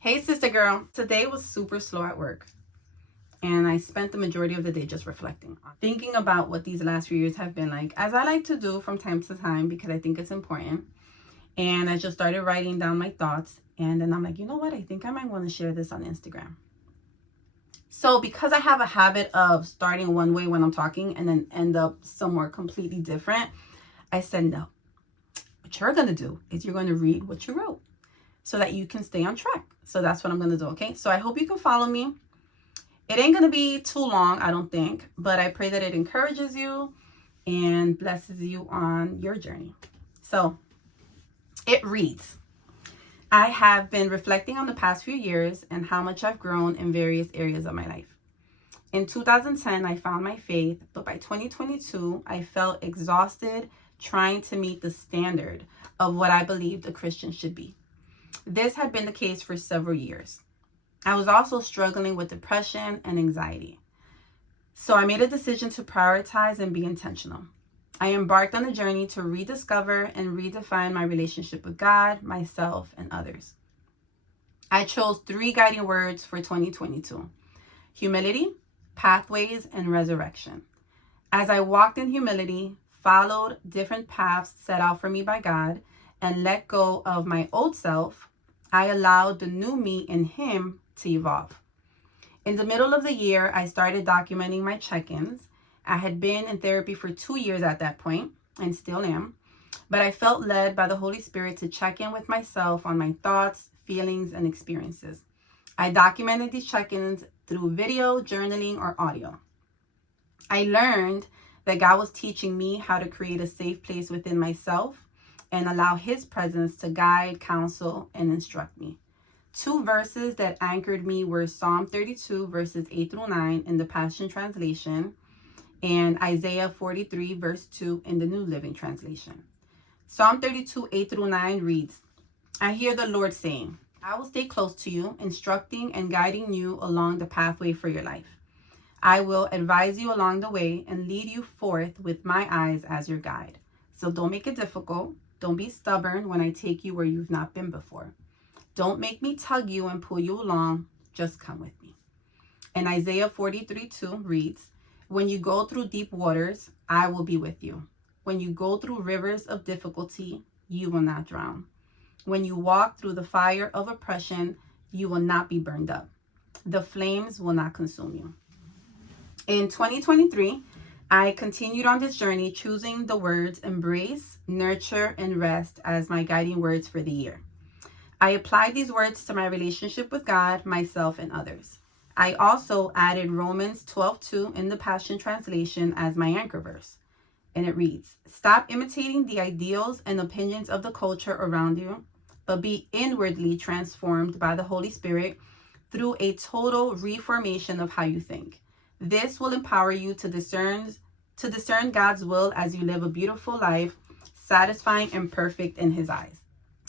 Hey, sister girl. Today was super slow at work, and I spent the majority of the day just reflecting, thinking about what these last few years have been like, as I like to do from time to time because I think it's important. And I just started writing down my thoughts, and then I'm like, you know what? I think I might want to share this on Instagram. So because I have a habit of starting one way when I'm talking and then end up somewhere completely different, I said, no. What you're going to do is you're going to read what you wrote so that you can stay on track. So that's what I'm going to do, okay? So I hope you can follow me. It ain't going to be too long, I don't think, but I pray that it encourages you and blesses you on your journey. So it reads, I have been reflecting on the past few years and how much I've grown in various areas of my life. In 2010, I found my faith, but by 2022, I felt exhausted trying to meet the standard of what I believed a Christian should be. This had been the case for several years. I was also struggling with depression and anxiety. So I made a decision to prioritize and be intentional. I embarked on a journey to rediscover and redefine my relationship with God, myself, and others. I chose 3 guiding words for 2022: humility, pathways, and resurrection. As I walked in humility, followed different paths set out for me by God, and let go of my old self, I allowed the new me in Him to evolve. In the middle of the year, I started documenting my check-ins. I had been in therapy for 2 years at that point, and still am, but I felt led by the Holy Spirit to check in with myself on my thoughts, feelings, and experiences. I documented these check-ins through video, journaling, or audio. I learned that God was teaching me how to create a safe place within myself and allow His presence to guide, counsel, and instruct me. 2 verses that anchored me were Psalm 32, verses 8 through 9 in the Passion Translation, and Isaiah 43, verse 2 in the New Living Translation. Psalm 32, 8 through 9 reads, I hear the Lord saying, I will stay close to you, instructing and guiding you along the pathway for your life. I will advise you along the way and lead you forth with my eyes as your guide. So don't make it difficult. Don't be stubborn when I take you where you've not been before. Don't make me tug you and pull you along. Just come with me. And Isaiah 43, 2 reads, when you go through deep waters, I will be with you. When you go through rivers of difficulty, you will not drown. When you walk through the fire of oppression, you will not be burned up. The flames will not consume you. In 2023, I continued on this journey, choosing the words embrace, nurture, and rest as my guiding words for the year. I applied these words to my relationship with God, myself, and others. I also added Romans 12:2 in the Passion Translation as my anchor verse. And it reads, stop imitating the ideals and opinions of the culture around you, but be inwardly transformed by the Holy Spirit through a total reformation of how you think. This will empower you to discern God's will as you live a beautiful life, satisfying and perfect in His eyes.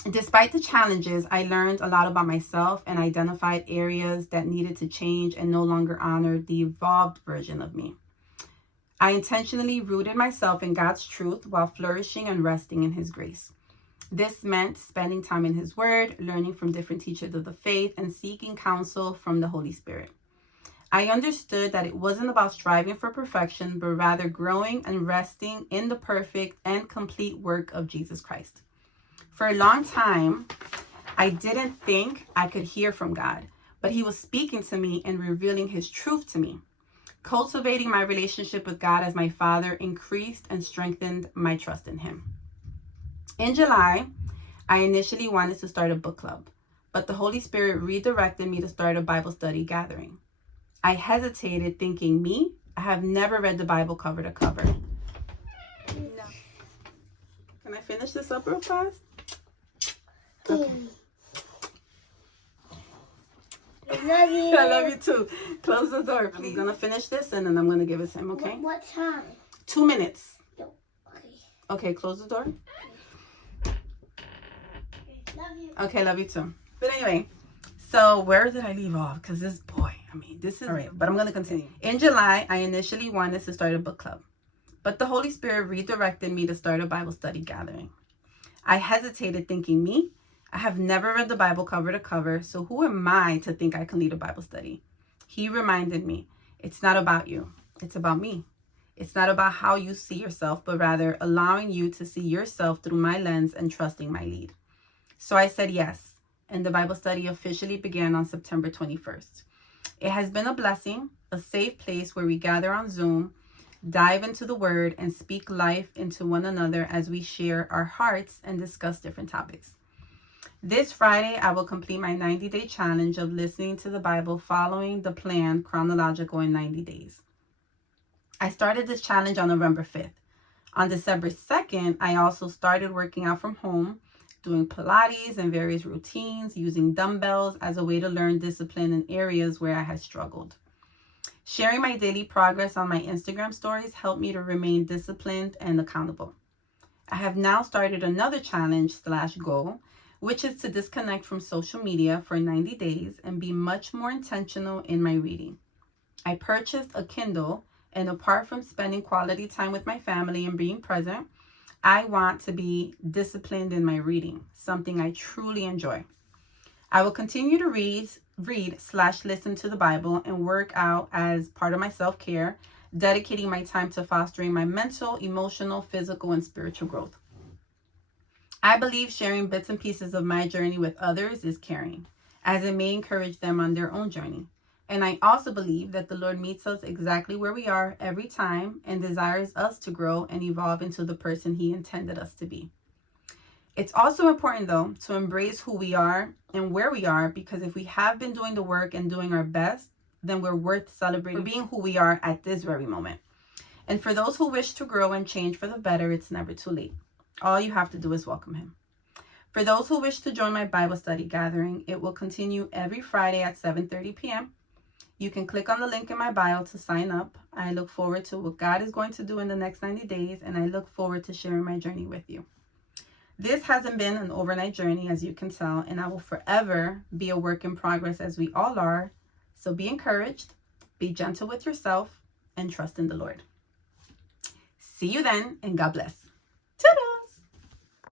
Despite the challenges, I learned a lot about myself and identified areas that needed to change and no longer honored the evolved version of me. I intentionally rooted myself in God's truth while flourishing and resting in His grace. This meant spending time in His Word, learning from different teachers of the faith, and seeking counsel from the Holy Spirit. I understood that it wasn't about striving for perfection, but rather growing and resting in the perfect and complete work of Jesus Christ. For a long time, I didn't think I could hear from God, but He was speaking to me and revealing His truth to me. Cultivating my relationship with God as my Father increased and strengthened my trust in Him. In July, I initially wanted to start a book club, but the Holy Spirit redirected me to start a Bible study gathering. I hesitated, thinking, me? I have never read the Bible cover to cover. No. Can I finish this up real fast? Okay. I love you. I love you too. Close the door, please. I'm going to finish this and then I'm going to give it to him, okay? What time? 2 minutes. No. Okay. Okay, close the door. Love you. Okay, love you too. But anyway, so where did I leave off? Because this boy, this is... All right, but I'm going to continue. In July, I initially wanted to start a book club, but the Holy Spirit redirected me to start a Bible study gathering. I hesitated, thinking, me? I have never read the Bible cover to cover, so who am I to think I can lead a Bible study? He reminded me, it's not about you, it's about me. It's not about how you see yourself, but rather allowing you to see yourself through my lens and trusting my lead. So I said yes, and the Bible study officially began on September 21st. It has been a blessing, a safe place where we gather on Zoom, dive into the Word, and speak life into one another as we share our hearts and discuss different topics. This Friday, I will complete my 90-day challenge of listening to the Bible following the plan chronological in 90 days. I started this challenge on November 5th. On December 2nd, I also started working out from home, doing Pilates and various routines, using dumbbells as a way to learn discipline in areas where I had struggled. Sharing my daily progress on my Instagram stories helped me to remain disciplined and accountable. I have now started another challenge/goal, which is to disconnect from social media for 90 days and be much more intentional in my reading. I purchased a Kindle, and apart from spending quality time with my family and being present, I want to be disciplined in my reading, something I truly enjoy. I will continue to read/listen to the Bible and work out as part of my self-care, dedicating my time to fostering my mental, emotional, physical, and spiritual growth. I believe sharing bits and pieces of my journey with others is caring, as it may encourage them on their own journey. And I also believe that the Lord meets us exactly where we are every time and desires us to grow and evolve into the person He intended us to be. It's also important, though, to embrace who we are and where we are, because if we have been doing the work and doing our best, then we're worth celebrating being who we are at this very moment. And for those who wish to grow and change for the better, it's never too late. All you have to do is welcome Him. For those who wish to join my Bible study gathering, it will continue every Friday at 7:30 p.m. You can click on the link in my bio to sign up. I look forward to what God is going to do in the next 90 days, and I look forward to sharing my journey with you. This hasn't been an overnight journey, as you can tell, and I will forever be a work in progress, as we all are. So be encouraged, be gentle with yourself, and trust in the Lord. See you then, and God bless.